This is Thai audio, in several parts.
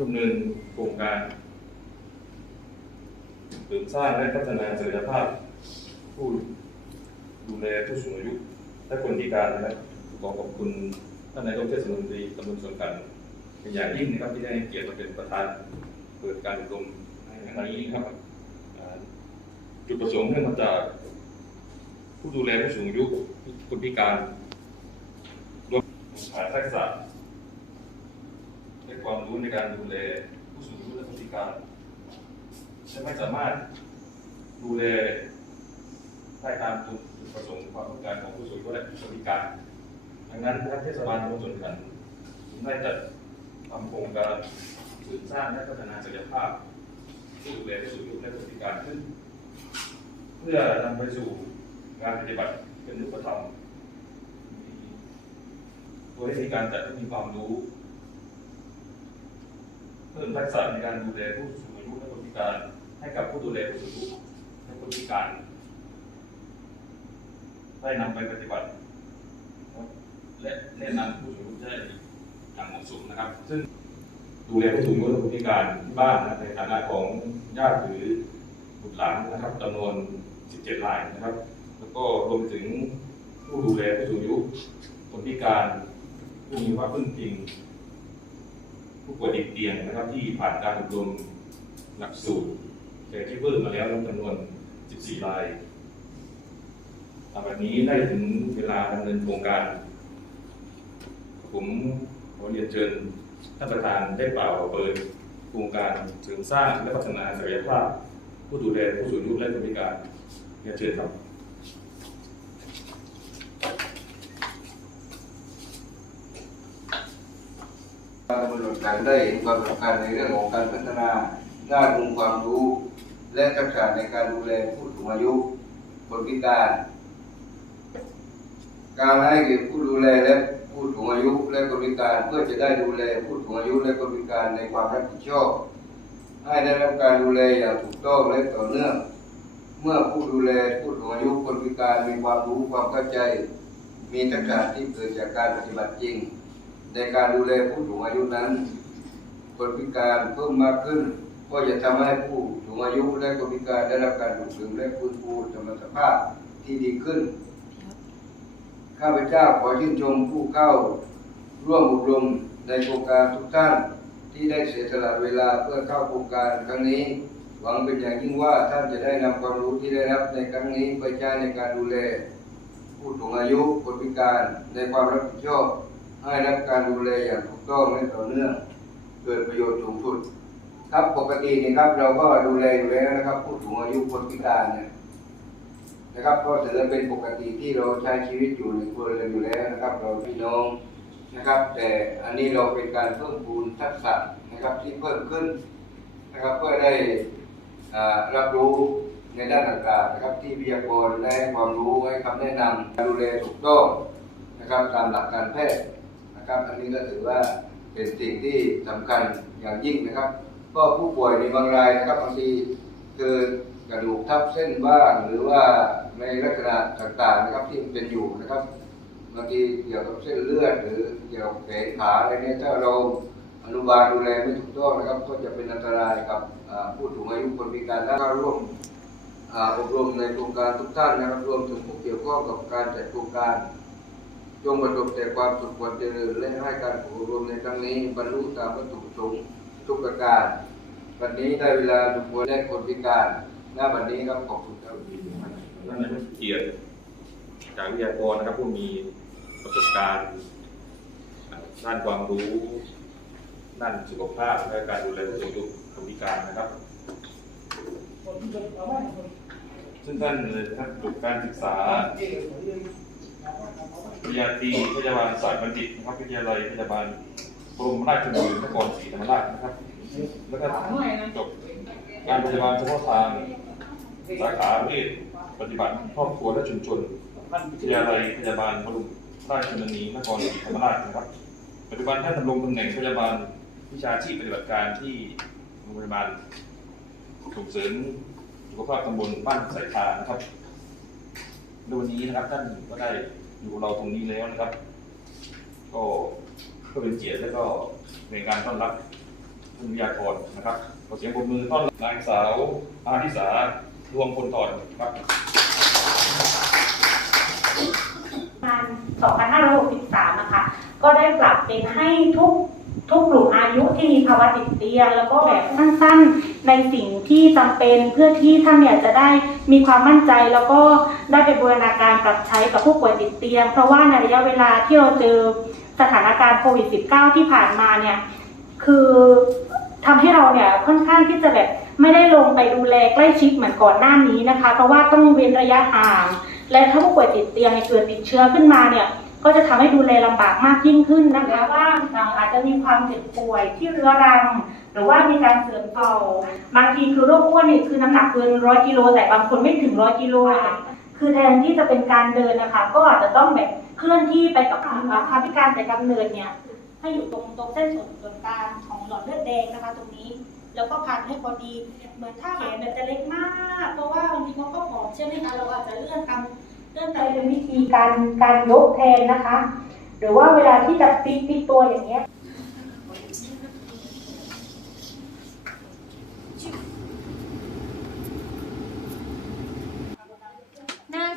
ดำเนินโครงการเสริมสร้างและพัฒนาศักยภาพ ผู้ดูแลผู้สูงอายุและคนพิการนะครับขอขอบคุณท่านนายกเทศมนตรีตำบลสวนกันเป็นอย่างยิ่งนะครับที่ได้เกียรติมาเป็นประธานเปิดการอบรมในครั้งนี้นะครับจุดประสงค์เนื่องมาจากผู้ดูแลผู้สูงอายุคนพิการรวมขาดทักษะ ความรู้ในการดูแลผู้สูงอายุและคนพิการและไม่สามารถดูแลได้ตามจุดประสงค์ความต้องการของผู้สูงอายุและคนพิการ ดังนั้นทางเทศบาลตำบลสวนขันธ์ได้จัดทำโครงการเสริมสร้างและพัฒนาศักยภาพผู้ดูแลผู้สูงอายุและคนพิการขึ้น เพื่อนำไปสู่งานปฏิบัติเป็นรูปธรรมโดยให้มีการจัดให้มีความรู้ พิ่มทักษะในการดูแลผู้สูงอายุและคนพิการให้กับผู้ดูแลผู้สูงอายุและคนพิการ ได้นำไปปฏิบัติ และแนะนำผู้สูงอายุได้อย่างเหมาะสมนะครับ ซึ่งดูแลผู้สูงอายุและคนพิการที่บ้านนะในฐานะของญาติหรือบุตรหลานนะครับจำนวน 17รายนะครับ แล้วก็รวมถึงผู้ดูแลผู้สูงอายุคนพิการผู้มีความพึ่งพิง ผู้ป่วยติดเตียงนะครับที่ผ่านการอบรมหลักสูตรแต่ที่เพิ่มมาแล้วจำนวน 14 รายวันนี้ได้ถึงเวลาดำเนินโครงการ ผมขอเรียนเชิญท่านประธานได้เป่าเปิดโครงการเสริมสร้างและพัฒนาศักยภาพผู้ดูแลผู้สูงอายุและคนพิการเรียนเชิญครับ การบริหารการได้เห็นความสำคัญในเรื่องของการพัฒนาด้านองค์ความรู้ และทักษะในการดูแลผู้สูงอายุคนพิการ การให้เกียรติผู้ดูแลและผู้สูงอายุและคนพิการเพื่อจะได้ดูแลผู้สูงอายุและคนพิการในความรับผิดชอบให้ได้รับการดูแลอย่างถูกต้องและต่อเนื่อง เมื่อผู้ดูแลผู้สูงอายุคนพิการมีความรู้ความเข้าใจ มีทักษะที่เกิดจากการปฏิบัติจริง ในการดูแลผู้สูงอายุนั้น คนพิการเพิ่มมากขึ้น ก็จะทำให้ผู้สูงอายุและคนพิการได้รับการส่งเสริมและฟื้นฟูสมรรถภาพที่ดีขึ้น ข้าพเจ้าขอชื่นชมผู้เข้าร่วมอบรมในโครงการทุกท่านที่ได้เสียสละเวลาเพื่อเข้าโครงการครั้งนี้หวังเป็นอย่างยิ่งว่าท่านจะได้นำความรู้ที่ได้รับในครั้งนี้ไปใช้ในการดูแล ผู้สูงอายุคนพิการในความรับผิดชอบ ให้รับการดูแลอย่างถูกต้องและต่อเนื่องเกิดประโยชน์สูงสุดครับปกตินี่ครับ เราก็ดูแลอยู่แล้วนะครับ ผู้สูงอายุคนพิการเนี่ยนะครับก็ถือเป็นปกติที่เราใช้ชีวิตอยู่ในครัวเรือนอยู่แล้วนะครับ เราพี่น้องนะครับ แต่อันนี้เราเป็นการเพิ่มพูนทักษะนะครับที่เพิ่มขึ้นนะครับเพื่อได้รับรู้ในด้านต่างๆนะครับ ที่วิทยากรได้ให้ความรู้ให้คำแนะนำการดูแลถูกต้องนะครับตามหลักการแพทย์ นะครับ อันนี้ก็ถือว่าเป็นสิ่งที่สำคัญอย่างยิ่งนะครับ ก็ผู้ป่วยในบางรายนะครับบางทีเกิดกระดูกทับเส้นบ้างหรือว่าในลักษณะต่างๆนะครับที่เป็นอยู่นะครับบางทีเกี่ยวกับเส้นเลือดหรือเกี่ยวกับแขนขาอะไรเนี่ยถ้าเราอนุบาลดูแลไม่ถูกต้องนะครับ ก็จะเป็นอันตรายกับผู้สูงอายุคนพิการและร่วมอ่าอบรมในโครงการทุกท่านนะครับรวมถึงผู้เกี่ยวข้องกับการจัดโครงการ จงประสบแต่ความสุขความเจริญและให้การอบรมในครั้งนี้ บรรลุตามวัตถุประสงค์ทุกประการ วันนี้ได้เวลาบุคคลและคนพิการ หน้าวันนี้ครับขอบคุณครับท่านนายกเกียรติจากวิทยากรนะครับผู้มีประสบการณ์ด้านความรู้ด้านสุขภาพและการดูแลผู้สูงอายุคนพิการนะครับ ซึ่งท่านท่านจบการศึกษา ปริญญาตรีพยาบาลศาสตร์บัณฑิตนะครับวิทยาลัยพยาบาลกรมราชบุรีนครศรีธรรมราชนะครับ แล้วก็จบการพยาบาลเฉพาะทางสาขาเวชปฏิบัติครอบครัวและชุมชนวิทยาลัยพยาบาลบรุงราชชนนีนครศรีธรรมราชนะครับ ปัจจุบันท่านดำรงตำแหน่งพยาบาลวิชาชีพปฏิบัติการที่โรงพยาบาลส่งเสริมสุขภาพตำบลบ้านสายทานนะครับ ในวันนี้นะครับ ท่านก็ได้อยู่เราตรงนี้แล้วนะครับ ก็ก็เป็นเกียรติและก็ในการต้อนรับคุณวิทยากรนะครับขอเสียงปรบมือต้อนรับนางสาวอาทิสาดวงพลทรครับ2563 นะคะ ก็ได้ปรับเป็นให้ทุกทุกกลุ่มอายุที่มีภาวะติดเตียง แล้วก็แบบสั้นๆ ในสิ่งที่จำเป็นเพื่อที่ท่านเนี่ยจะได้มีความมั่นใจแล้วก็ได้ไปบูรณาการปรับใช้กับผู้ป่วยติดเตียง เพราะว่าในระยะเวลาที่เราเจอสถานการณ์โควิด -19 ที่ผ่านมาเนี่ยคือทำให้เราเนี่ยค่อนข้างที่จะแบบไม่ได้ลงไปดูแลใกล้ชิดเหมือนก่อนหน้านี้นะคะ เพราะว่าต้องเว้นระยะห่าง และถ้าผู้ป่วยติดเตียงเนี่ยเกิดติดเชื้อขึ้นมาเนี่ยก็จะทำให้ดูแลลำบากมากยิ่งขึ้นนะคะว่าเราอาจจะมีความเจ็บป่วยที่เรื้อรัง หรือว่ามีการเสื่อมต่อบางทีคือโรคอ้วนนี่คือน้ำหนักเกินร้อยกิโลแต่บางคนไม่ถึงร้อยกิโลคือแทนที่จะเป็นการเดินนะคะ ก็อาจจะต้องแบบเคลื่อนที่ไปกับพาพิการแต่กำเนิดเนี่ยให้อยู่ตรงตรงเส้นส่วนส่วนกลางของหลอดเลือดแดงนะคะตรงนี้ แล้วก็พันให้พอดีเหมือนถ้าแขนแบบจะเล็กมาก เพราะว่าบางทีเขาก็ผอมใช่ไหมคะเราอาจจะเลื่อนตามเลื่อนตามเป็นวิธีการการยกแทนนะคะ หรือว่าเวลาที่จะพลิกพลิกตัวอย่างเงี้ย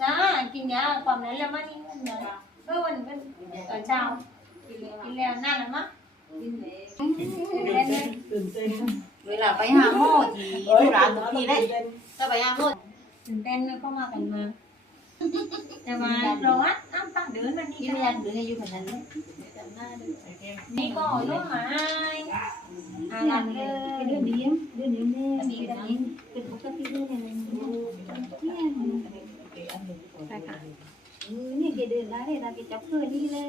จ้ากินยาความนั้นแล้วมั้นี่นะเออวันเป็นตอนเช้ากินแล้วนั่นนะมั้งเวลาไปหาหมอที่ที่ร้านทุกทีเลยถ้าไปหาหมอตื่นเต้นเข้ามากันมาแต่มาเราอะอ้ำตั้งเดินมันนี่ที่ไม่ยันหรืออายุขนาดนั้นนี่ก็ลูกหมาอาลันเลยเดือนเดียวเดือนเดียวแม่มีแต่นี้เป็นปกติเลยเนี่ย นี่แกเดินได้เลยนะแกจับเพื่อนนี่เลย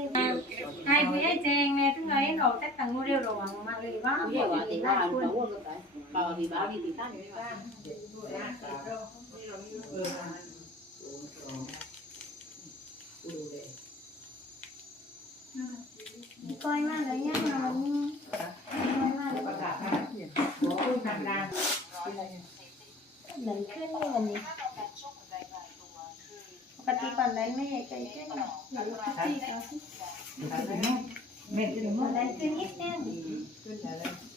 ให้ผู้ใหญ่แจงเนี่ยถึงไงเราแต่ตังโมเดลระวังมาเลยว่าผู้ใหญ่ว่าติดบ้านเขาวนกันไปเขาดีบ้านดีติดบ้านไม่บ้านก้อยมากเลยยังมาวันนี้ก้อยมากเลยเหมือนขึ้นเลยวันนี้ปกติก่อนนั้นไม่ใหญ่ใจขึ้นหรือทุกที่เขาสิวันนั้ นขึ้นนิดนึง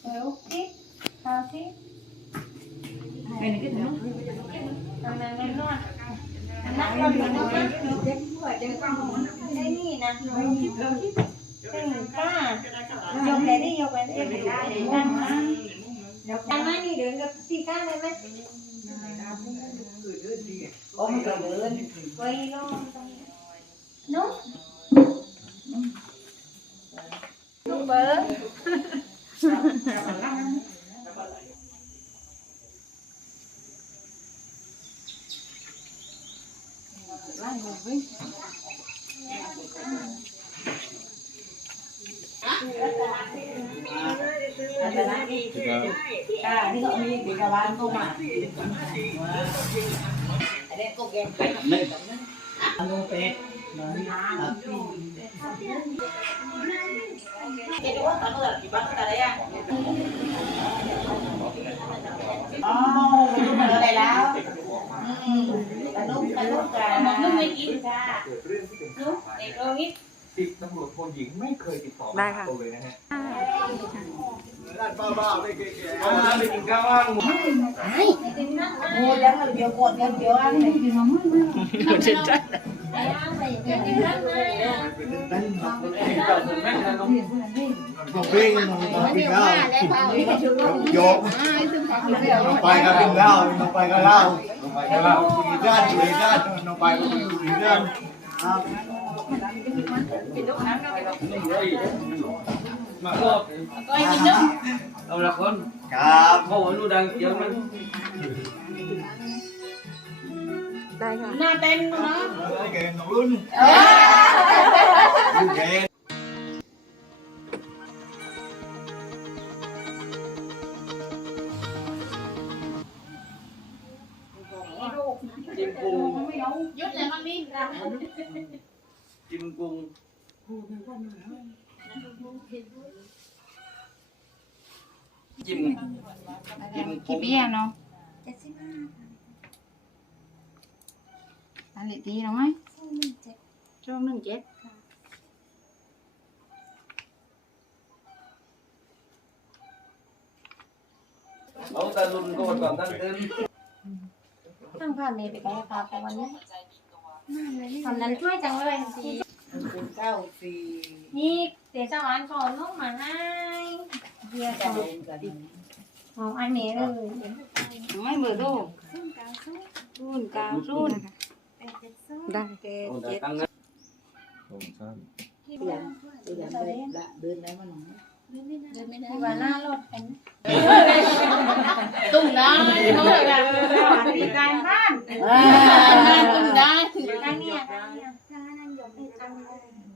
เออสิเขาสิทำงานไม่รอดนั่งรอดูนะได้นี่นะเป็นกล้ายกเลยได้ยกไปได้นั่งนะนั่งมานี่เดินกับสี่ก้าเลยไหมโอ้มันก็เดิน ไว้ลงนุ๊กนุ๊กเบิร์ดแต่ละที่อ่าที่เขามีปีกบ้านเข้ามาอันนี้ก็แกงไก่อนุเป็ดแกดูว่าตอนนั้นกี่บ้านก็ได้ยังอ๋อไม่รู้เหมือนอะไรแล้วอืมตะลุกตะลุกกันนุ๊กไม่กินจ้านุ๊กเด็กโรงนี้ติดตำรวจโทหญิงไม่เคยติดต่อได้มาค่ะตัวเลยนะฮะ เอามาไปกินข้าวว่างกินนั่งโอ้ยังเดี๋ยวกดเ Mà có Coi gì nữa Đâu là con? Cặp Không ở nu đang kiếm mình Đây hả? Na tên nó Đây kìa, nó luôn. Ờ. Kìa chim cung giúp này con đi. Chim cung าถึงแม่นะน้องผมวิ่งลงไปกินเหล้าโยกลงไปก็กินเหล้าลงไปก็เหล้าลงไปก็เหล้าคุยด้านคุยด้านลงไปก็คุยด้านครับมาก็ก้อยกินนุ๊กเอาละคนครับเขาหัวนูดังเกี่ยวมันได้ค่ะหน้าเต้นเนาะเกมรุ่นเกมมึงกรุงจิ้มจิ้มกี่ปีอะเนาะเจ็ดสิบห้าอันนี้ตีเนาะไหมช่วงหนึ่งเจ็ดเอาตาลุนก็ก่อนตั้งเต้นตั้งพาเมย์ไปกายภาพไปวันนี้ทำนั้นช่วยจังเลยทีเก้าสี่นี่ เดี๋ยวจะหวานขอลูกมาให้เดียวกขระอเด็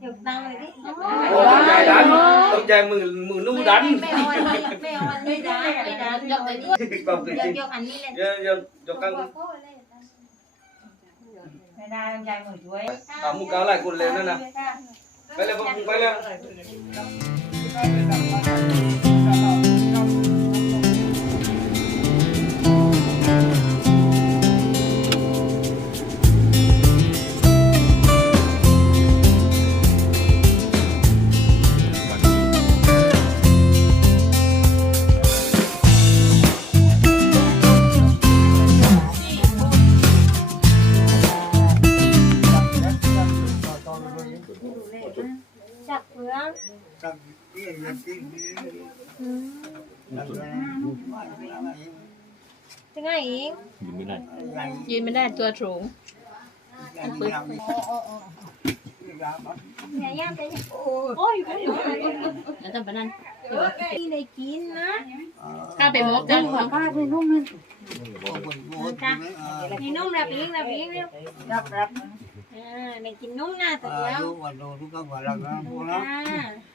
หยกตังเลยดิโอ้ต้องใจดันต้ ตั้งที่ยังที่นี่ตั้งเลยจะไงอีกยืนไม่ได้ยืนไม่ได้ตัวสูงยังยังอย่าย่างไปโอ้ยอยู่อยู่แล้วต้องไปนั่นที่ได้กินนะข้าไปมกจังหวะป้าไปนุ่มนั่นมีนุ่มรับยิงรับยิงเร็วรับรับอ่าได้กินนุ่มนะแต่เดียวดูวันดูทุกคนว่าเราพวกเราอ่าอยู่บ้านนี่ยุ่งร้ายเดี๋ยวเร็วนะถึงคลี่มันแก้ใช้ดิแก้ให้เขานะนี่หนุ่ยเม็ดนี่ไม่ยาเอาไม้หนีเลยดิยาดีข้าวไอ้เนี่ยหนีให้มาตาใจอะ